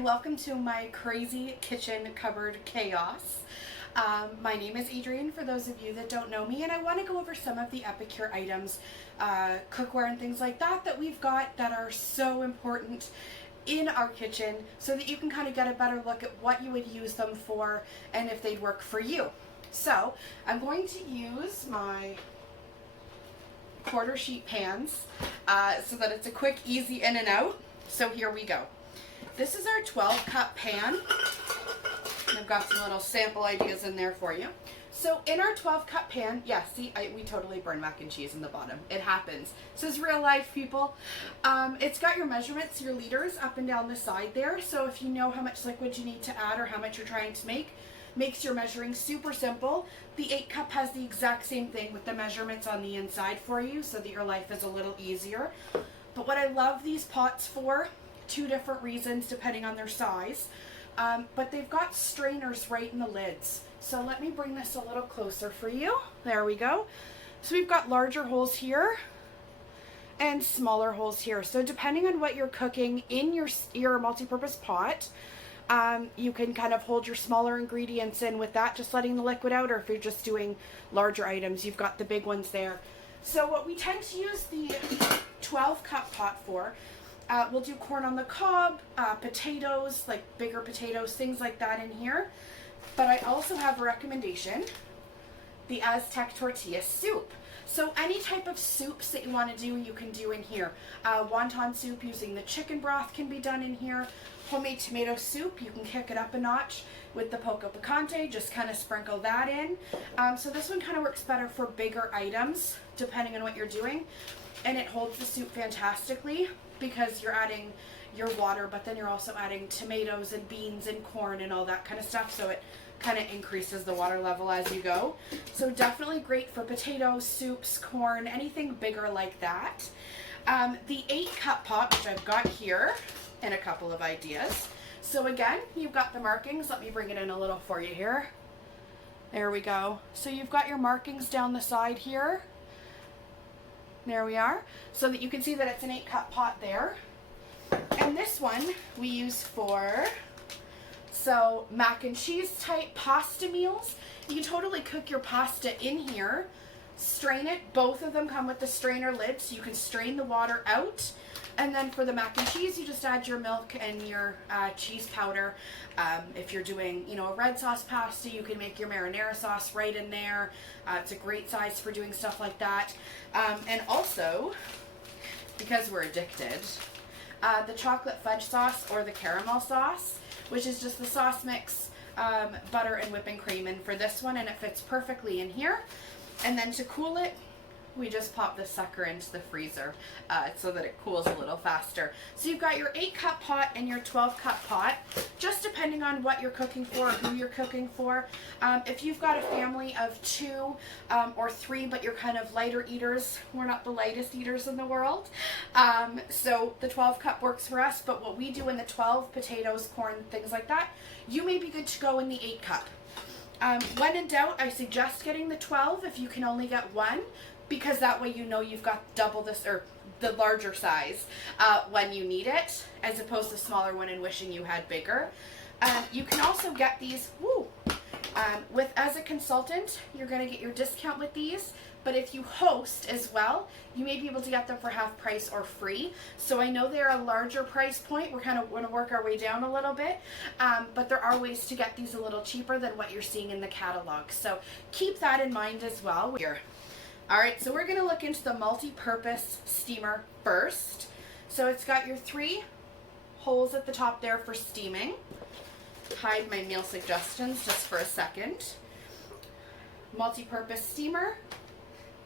and welcome to my crazy kitchen cupboard chaos. My name is Adrienne, for those of you that don't know me, and I want to go over some of the Epicure items, cookware and things like that that we've got that are so important in our kitchen so that you can kind of get a better look at what you would use them for and if they'd work for you. So I'm going to use my quarter sheet pans so that it's a quick, easy in and out. So here we go. This is our 12 cup pan. I've got some little sample ideas in there for you. So in our 12 cup pan, yeah, see, we totally burn mac and cheese in the bottom. It happens. This is real life, people. It's got your measurements, your liters up and down the side there. So if you know how much liquid you need to add or how much you're trying to make, makes your measuring super simple. The 8 cup has the exact same thing with the measurements on the inside for you so that your life is a little easier. But what I love these pots for, two different reasons depending on their size, but they've got strainers right in the lids. So let me bring this a little closer for you. There we go. So we've got larger holes here and smaller holes here. So depending on what you're cooking in your multi-purpose pot, you can kind of hold your smaller ingredients in with that, just letting the liquid out, or if you're just doing larger items, you've got the big ones there. So what we tend to use the 12 cup pot for, we'll do corn on the cob, potatoes, like bigger potatoes, things like that in here. But I also have a recommendation, the Aztec tortilla soup. So any type of soups that you want to do, you can do in here. Wonton soup using the chicken broth can be done in here. Homemade tomato soup, you can kick it up a notch with the poco picante, just kind of sprinkle that in. So this one kind of works better for bigger items, depending on what you're doing. And it holds the soup fantastically because you're adding your water, but then you're also adding tomatoes and beans and corn and all that kind of stuff. So it kind of increases the water level as you go. So definitely great for potatoes, soups, corn, anything bigger like that. The 8 cup pot, which I've got here, and a couple of ideas. So again, you've got the markings. Let me bring it in a little for you here. There we go. So you've got your markings down the side here. There we are. So that you can see that it's an 8 cup pot there. And this one we use for mac and cheese type pasta meals. You can totally cook your pasta in here, strain it. Both of them come with the strainer lid, so you can strain the water out. And then for the mac and cheese, you just add your milk and your cheese powder. If you're doing, a red sauce pasta, you can make your marinara sauce right in there. It's a great size for doing stuff like that. And also, because we're addicted, the chocolate fudge sauce or the caramel sauce, which is just the sauce mix, butter and whipping cream in for this one, and it fits perfectly in here. And then to cool it, we just pop this sucker into the freezer so that it cools a little faster. So you've got your 8 cup pot and your 12 cup pot, just depending on what you're cooking for or who you're cooking for. If you've got a family of 2 or 3, but you're kind of lighter eaters, we're not the lightest eaters in the world. So the 12 cup works for us, but what we do in the 12, potatoes, corn, things like that, you may be good to go in the 8 cup. When in doubt, I suggest getting the 12 if you can only get one, because that way you've got double this, or the larger size when you need it, as opposed to smaller one and wishing you had bigger. You can also get these, as a consultant, you're going to get your discount with these, but if you host as well, you may be able to get them for half price or free. So I know they're a larger price point. We're kind of going to work our way down a little bit, but there are ways to get these a little cheaper than what you're seeing in the catalog. So keep that in mind as well. Here. All right, so we're going to look into the multi-purpose steamer first. So it's got your 3 holes at the top there for steaming. Hide my meal suggestions just for a second. Multi-purpose steamer,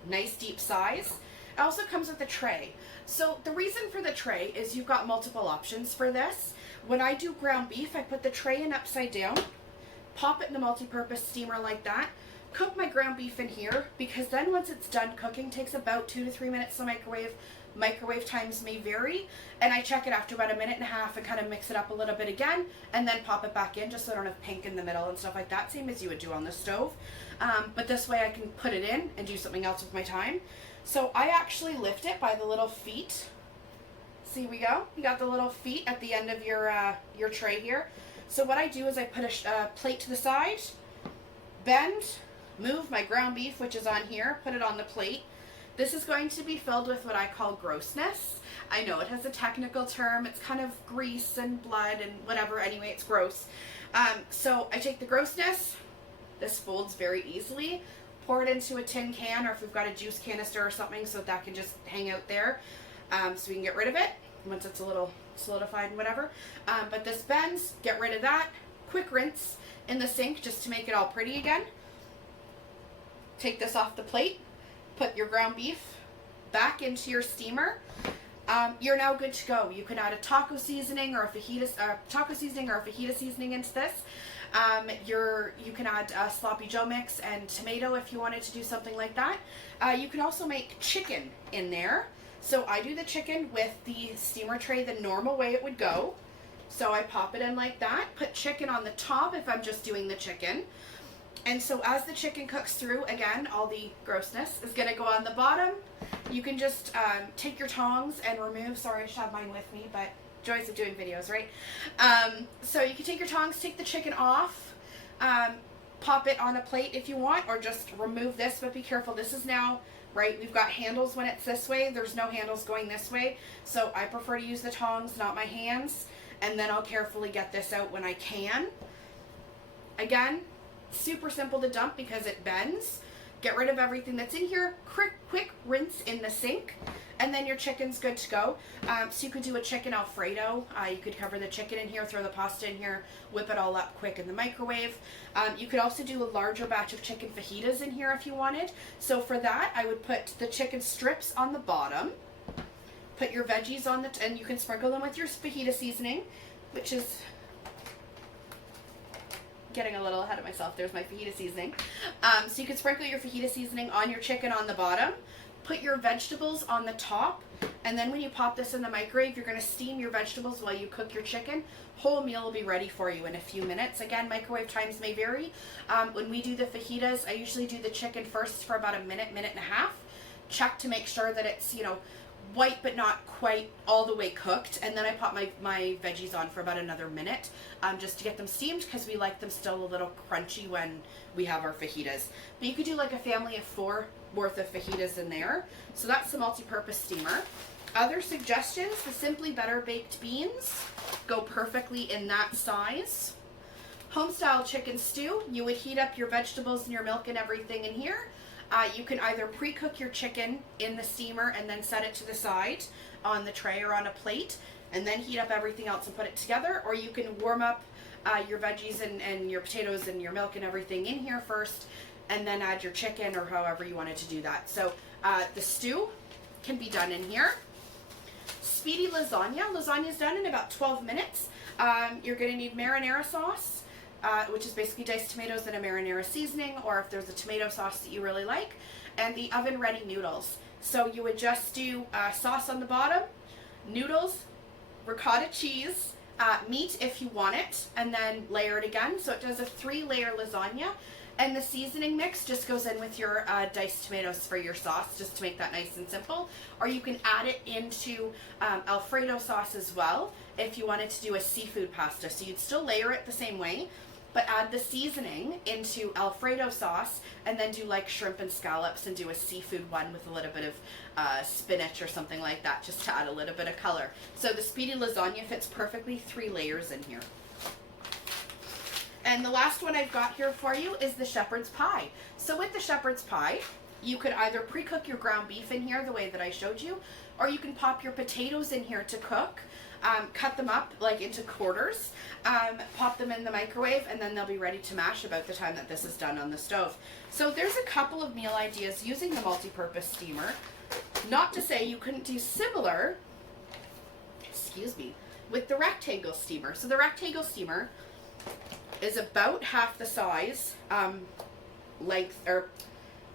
nice deep size. It also comes with a tray. So the reason for the tray is you've got multiple options for this. When I do ground beef, I put the tray in upside down, pop it in the multi-purpose steamer like that, cook my ground beef in here, because then once it's done cooking, takes about 2 to 3 minutes to microwave. Microwave times may vary, and I check it after about 1.5 minutes and kind of mix it up a little bit again, and then pop it back in just so I don't have pink in the middle and stuff like that, same as you would do on the stove. But this way I can put it in and do something else with my time. So I actually lift it by the little feet So here we go. You got the little feet at the end of your tray here. So what I do is I put a plate to the side, bend, move my ground beef, which is on here, put it on the plate. This is going to be filled with what I call grossness. I know it has a technical term. It's kind of grease and blood and whatever. Anyway, it's gross. So I take the grossness. This folds very easily. Pour it into a tin can, or if we've got a juice canister or something, so that can just hang out there. So we can get rid of it once it's a little solidified and whatever. But this bends. Get rid of that. Quick rinse in the sink just to make it all pretty again. Take this off the plate. Put your ground beef back into your steamer. You're now good to go. You can add a taco seasoning or a fajita seasoning into this. You can add sloppy Joe mix and tomato if you wanted to do something like that. You can also make chicken in there. So I do the chicken with the steamer tray the normal way it would go. So I pop it in like that. Put chicken on the top if I'm just doing the chicken. And so as the chicken cooks through, again, all the grossness is going to go on the bottom. You can just take your tongs and remove, sorry, I should have mine with me, but joys of doing videos, right? So you can take your tongs, take the chicken off, pop it on a plate if you want, or just remove this, but be careful. This is now, right, we've got handles when it's this way. There's no handles going this way. So I prefer to use the tongs, not my hands, and then I'll carefully get this out when I can. Again, super simple to dump because it bends. Get rid of everything that's in here. Quick rinse in the sink, and then your chicken's good to go. So you could do a chicken Alfredo. You could cover the chicken in here, throw the pasta in here, whip it all up quick in the microwave. You could also do a larger batch of chicken fajitas in here if you wanted. So for that, I would put the chicken strips on the bottom, put your veggies on and you can sprinkle them with your fajita seasoning, which is getting a little ahead of myself. There's my fajita seasoning. So you can sprinkle your fajita seasoning on your chicken on the bottom, put your vegetables on the top, and then when you pop this in the microwave, you're going to steam your vegetables while you cook your chicken. Whole meal will be ready for you in a few minutes. Again, microwave times may vary. When we do the fajitas, I usually do the chicken first for about a minute and a half. Check to make sure that it's, white but not quite all the way cooked, and then I pop my veggies on for about another minute just to get them steamed, because we like them still a little crunchy when we have our fajitas. But you could do like a family of 4 worth of fajitas in there. So that's the multi-purpose steamer. Other suggestions, the Simply Better baked beans go perfectly in that size. Home-style chicken stew, you would heat up your vegetables and your milk and everything in here. You can either pre-cook your chicken in the steamer and then set it to the side on the tray or on a plate, and then heat up everything else and put it together, or you can warm up your veggies and your potatoes and your milk and everything in here first, and then add your chicken, or however you wanted to do that. So the stew can be done in here. Speedy lasagna. Lasagna is done in about 12 minutes. You're going to need marinara sauce, which is basically diced tomatoes and a marinara seasoning, or if there's a tomato sauce that you really like, and the oven-ready noodles. So you would just do sauce on the bottom, noodles, ricotta cheese, meat if you want it, and then layer it again. So it does a 3-layer lasagna, and the seasoning mix just goes in with your diced tomatoes for your sauce, just to make that nice and simple. Or you can add it into Alfredo sauce as well if you wanted to do a seafood pasta. So you'd still layer it the same way, but add the seasoning into Alfredo sauce, and then do like shrimp and scallops and do a seafood one with a little bit of spinach or something like that, just to add a little bit of color. So the speedy lasagna fits perfectly, 3 layers in here. And the last one I've got here for you is the shepherd's pie. So with the shepherd's pie, you could either pre-cook your ground beef in here the way that I showed you, or you can pop your potatoes in here to cook. Cut them up like into quarters, pop them in the microwave, and then they'll be ready to mash about the time that this is done on the stove. So there's a couple of meal ideas using the multi-purpose steamer. Not to say you couldn't do similar, with the rectangle steamer. So the rectangle steamer is about half the size, length or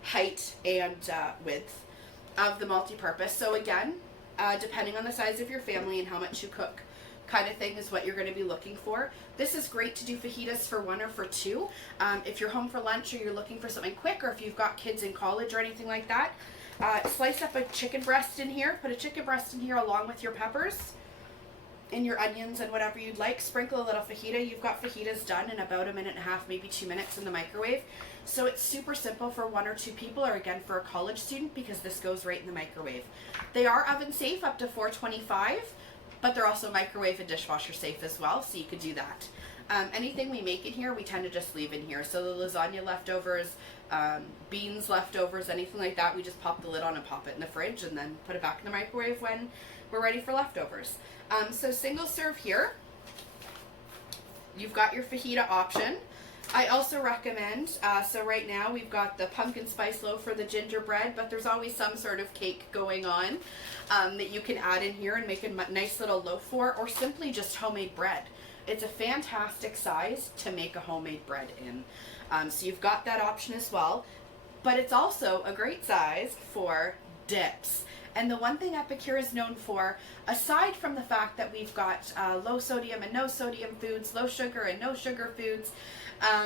height and width of the multi-purpose. So again, depending on the size of your family and how much you cook, kind of thing is what you're going to be looking for. This is great to do fajitas for 1 or for 2. If you're home for lunch or you're looking for something quick, or if you've got kids in college or anything like that, Slice up a chicken breast in here. Put a chicken breast in here along with your peppers and your onions and whatever you'd like. Sprinkle a little fajita. You've got fajitas done in about 1.5 minutes, maybe 2 minutes in the microwave. So it's super simple for 1 or 2 people, or again for a college student, because this goes right in the microwave. They are oven safe up to 425, but they're also microwave and dishwasher safe as well, so you could do that. Anything we make in here, we tend to just leave in here. So the lasagna leftovers, beans leftovers, anything like that, we just pop the lid on and pop it in the fridge and then put it back in the microwave when we're ready for leftovers. So single serve here. You've got your fajita option. I also recommend, so right now we've got the pumpkin spice loaf or the gingerbread, but there's always some sort of cake going on that you can add in here and make a nice little loaf for, or simply just homemade bread. It's a fantastic size to make a homemade bread in. So you've got that option as well, but it's also a great size for dips. And the one thing Epicure is known for, aside from the fact that we've got low sodium and no sodium foods, low sugar and no sugar foods,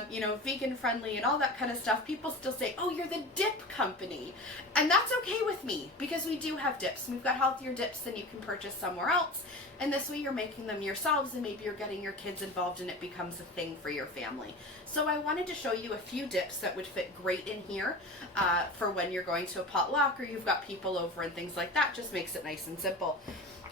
you know, vegan friendly and all that kind of stuff, people still say, oh, you're the dip company. And that's okay with me, because we do have dips. We've got healthier dips than you can purchase somewhere else. And this way you're making them yourselves, and maybe you're getting your kids involved and it becomes a thing for your family. So I wanted to show you a few dips that would fit great in here for when you're going to a potluck or you've got people over and things like that. Just makes it nice and simple.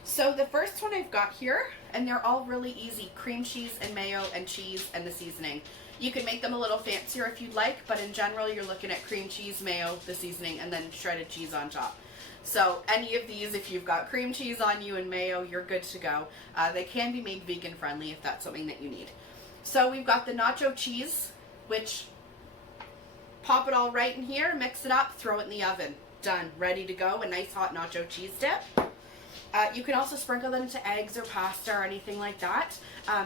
So the first one I've got here, and they're all really easy: cream cheese and mayo and cheese and the seasoning. You can make them a little fancier if you'd like, but in general you're looking at cream cheese, mayo, the seasoning, and then shredded cheese on top. So any of these, if you've got cream cheese on you and mayo, you're good to go. They can be made vegan friendly if that's something that you need. So we've got the nacho cheese, which pop it all right in here, mix it up, throw it in the oven. Done, ready to go, a nice hot nacho cheese dip. You can also sprinkle them into eggs or pasta or anything like that.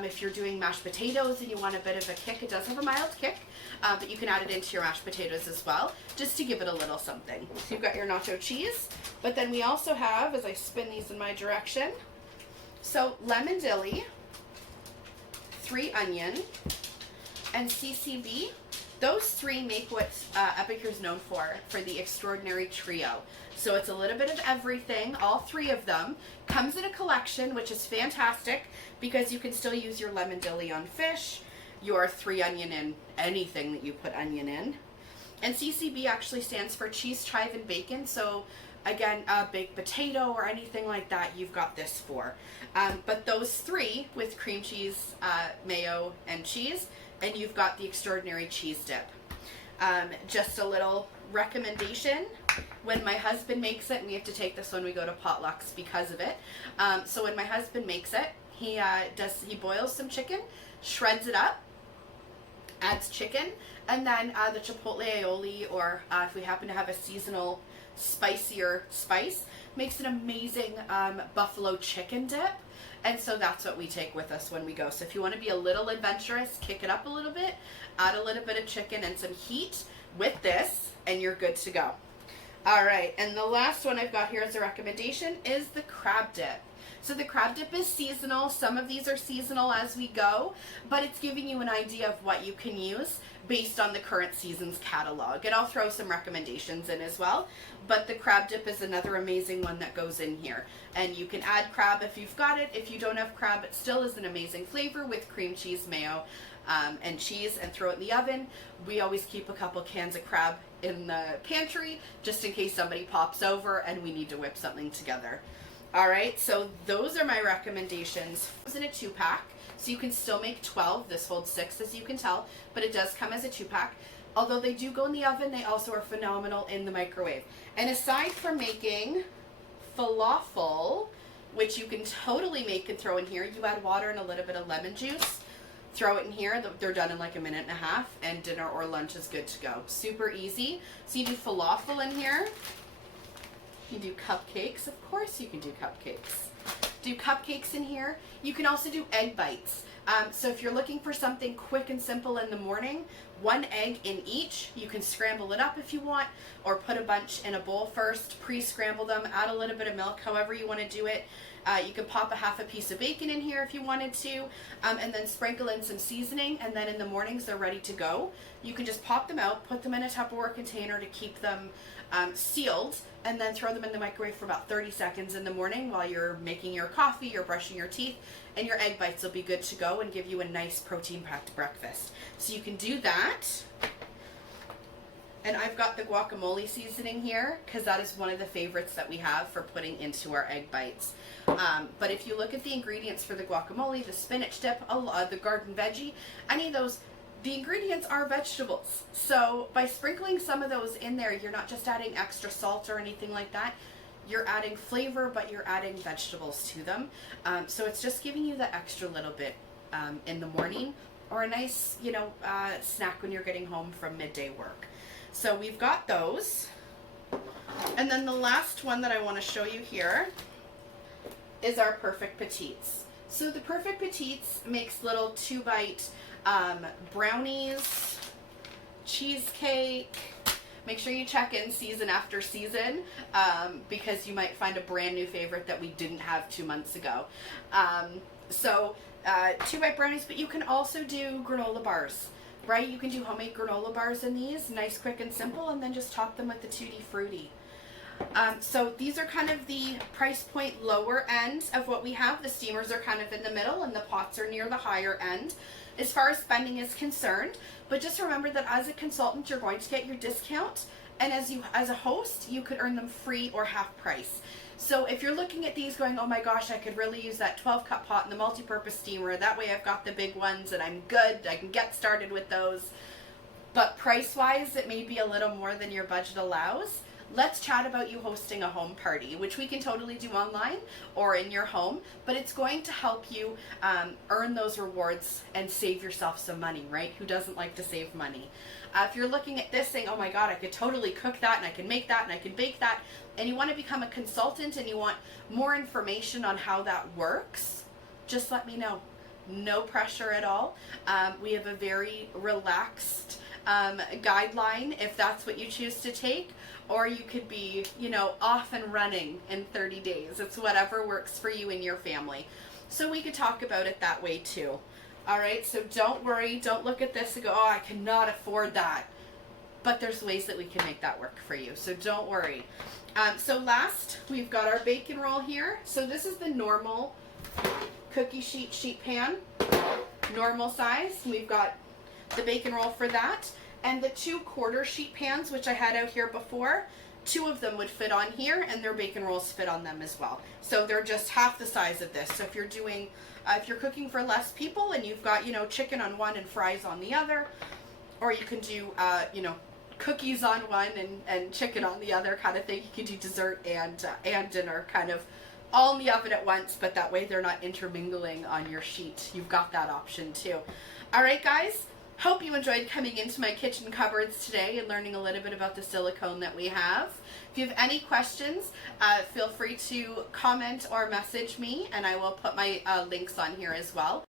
If you're doing mashed potatoes and you want a bit of a kick, it does have a mild kick, but you can add it into your mashed potatoes as well, just to give it a little something. So you've got your nacho cheese, but then we also have, as I spin these in my direction, so lemon dilly, 3 onion, and CCB. Those 3 make what Epicure is known for the extraordinary trio. So it's a little bit of everything, all 3 of them. Comes in a collection, which is fantastic, because you can still use your lemon dilly on fish, your 3 onion in anything that you put onion in. And CCB actually stands for cheese, chive, and bacon. So again, a baked potato or anything like that, you've got this for. But those 3 with cream cheese, mayo, and cheese, and you've got the extraordinary cheese dip. Just a little recommendation: when my husband makes it, and we have to take this when we go to potlucks because of it. So when my husband makes it, he boils some chicken, shreds it up, adds chicken, and then the chipotle aioli, or if we happen to have a seasonal spicier spice, makes an amazing buffalo chicken dip. And so that's what we take with us when we go. So if you want to be a little adventurous, kick it up a little bit, add a little bit of chicken and some heat with this, and you're good to go. All right, and the last one I've got here as a recommendation is the crab dip. So the crab dip is seasonal. Some of these are seasonal as we go, but it's giving you an idea of what you can use based on the current season's catalog. And I'll throw some recommendations in as well. But the crab dip is another amazing one that goes in here. And you can add crab if you've got it. If you don't have crab, it still is an amazing flavor with cream cheese, mayo, and cheese, and throw it in the oven. We always keep a couple cans of crab in the pantry just in case somebody pops over and we need to whip something together. All right, so those are my recommendations. It's in a 2-pack, so you can still make 12. This holds 6, as you can tell, but it does come as a 2-pack. Although they do go in the oven, they also are phenomenal in the microwave. And aside from making falafel, which you can totally make and throw in here, you add water and a little bit of lemon juice, throw it in here. They're done in like 1.5 minutes, and dinner or lunch is good to go. Super easy. So you do falafel in here. You do cupcakes. Of course you can do cupcakes. Do cupcakes in here. You can also do egg bites. So if you're looking for something quick and simple in the morning, 1 egg in each. You can scramble it up if you want, or put a bunch in a bowl first, pre-scramble them, add a little bit of milk, however you want to do it. You can pop a half a piece of bacon in here if you wanted to, and then sprinkle in some seasoning, and then in the mornings they're ready to go. You can just pop them out, put them in a Tupperware container to keep them sealed, and then throw them in the microwave for about 30 seconds in the morning while you're making your coffee or brushing your teeth, and your egg bites will be good to go and give you a nice protein-packed breakfast. So you can do that. And I've got the guacamole seasoning here because that is one of the favorites that we have for putting into our egg bites. But if you look at the ingredients for the guacamole, the spinach dip, the garden veggie, any of those, the ingredients are vegetables. So by sprinkling some of those in there, you're not just adding extra salt or anything like that. You're adding flavor, but you're adding vegetables to them. So it's just giving you the extra little bit in the morning, or a nice, snack when you're getting home from midday work. So we've got those. And then the last one that I want to show you here is our Perfect Petites. So the Perfect Petites makes little 2-bite brownies, cheesecake. Make sure you check in season after season because you might find a brand new favorite that we didn't have 2 months ago. 2-bite brownies, but you can also do granola bars, right? You can do homemade granola bars in these, nice, quick, and simple, and then just top them with the Tutti Frutti. So these are kind of the price point lower end of what we have. The steamers are kind of in the middle, and the pots are near the higher end as far as spending is concerned. But just remember that as a consultant, you're going to get your discount, and as a host, you could earn them free or half price. So if you're looking at these going, oh my gosh, I could really use that 12-cup pot and the multi-purpose steamer, that way I've got the big ones and I'm good, I can get started with those, but price-wise, it may be a little more than your budget allows. Let's chat about you hosting a home party, which we can totally do online or in your home, but it's going to help you earn those rewards and save yourself some money, right? Who doesn't like to save money? If you're looking at this saying, oh my God, I could totally cook that and I can make that and I can bake that, and you want to become a consultant and you want more information on how that works, just let me know. No pressure at all. We have a very relaxed guideline if that's what you choose to take, or you could be, off and running in 30 days. It's whatever works for you and your family. So we could talk about it that way too. All right, so don't worry. Don't look at this and go, oh, I cannot afford that. But there's ways that we can make that work for you. So don't worry. So last, we've got our bacon roll here. So this is the normal cookie sheet pan, normal size. We've got the bacon roll for that. And the 2 quarter sheet pans, which I had out here before, 2 of them would fit on here, and their bacon rolls fit on them as well. So they're just half the size of this. So if you're doing, if you're cooking for less people and you've got, chicken on one and fries on the other, or you can do, cookies on one and chicken on the other kind of thing. You can do dessert and dinner kind of all in the oven at once, but that way they're not intermingling on your sheet. You've got that option too. All right, guys. Hope you enjoyed coming into my kitchen cupboards today and learning a little bit about the silicone that we have. If you have any questions, feel free to comment or message me, and I will put my links on here as well.